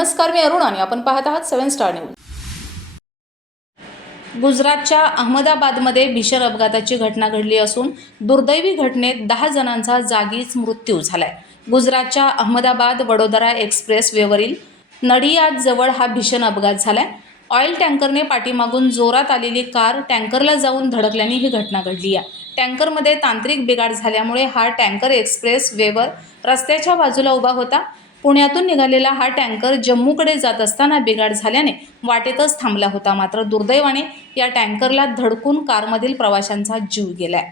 नमस्कार मी अरुण आणि आपण पाहत आहात सेवन स्टार न्यूज. गुजरातच्या अहमदाबादमध्ये भीषण अपघाताची घटना घडली असून दुर्दैवी घटनेत दहा जणांचा जागीच मृत्यू झालाय. गुजरातच्या अहमदाबाद वडोदरा एक्सप्रेस वेवरील नडियादजवळ हा भीषण अपघात झालाय. ऑइल टँकरने पाठीमागून जोरात आलेली कार टँकरला जाऊन धडकल्याने ही घटना घडली आहे. टँकरमध्ये तांत्रिक बिघाड झाल्यामुळे हा टँकर एक्सप्रेस वेवर रस्त्याच्या बाजूला उभा होता. पुण्यातून निघालेला हा टँकर जम्मूकडे जात असताना बिघाड झाल्याने वाटेतच थांबला होता. मात्र दुर्दैवाने या टँकरला धडकून कारमधील प्रवाशांचा जीव गेलाय.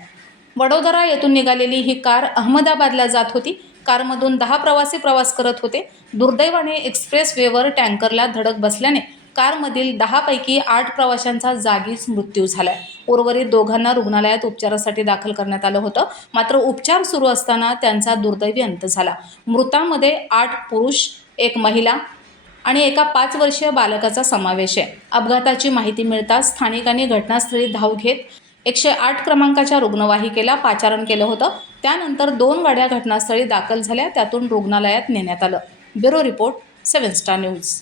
वडोदरा येथून निघालेली ही कार अहमदाबादला जात होती. कारमधून दहा प्रवासी प्रवास करत होते. दुर्दैवाने एक्सप्रेस वेवर टँकरला धडक बसल्याने कारमधील दहापैकी आठ प्रवाशांचा जागीच मृत्यू झालाय. उर्वरित दोघांना रुग्णालयात उपचारासाठी दाखल करण्यात आलं होतं. मात्र उपचार सुरू असताना त्यांचा दुर्दैवी अंत झाला. मृतामध्ये आठ पुरुष एक महिला आणि एका पाच वर्षीय बालकाचा समावेश आहे. अपघाताची माहिती मिळताच स्थानिकांनी घटनास्थळी धाव घेत एकशे आठ क्रमांकाच्या रुग्णवाहिकेला पाचारण केलं होतं. त्यानंतर दोन गाड्या घटनास्थळी दाखल झाल्या. त्यातून रुग्णालयात नेण्यात आलं. Bureau report seven star news.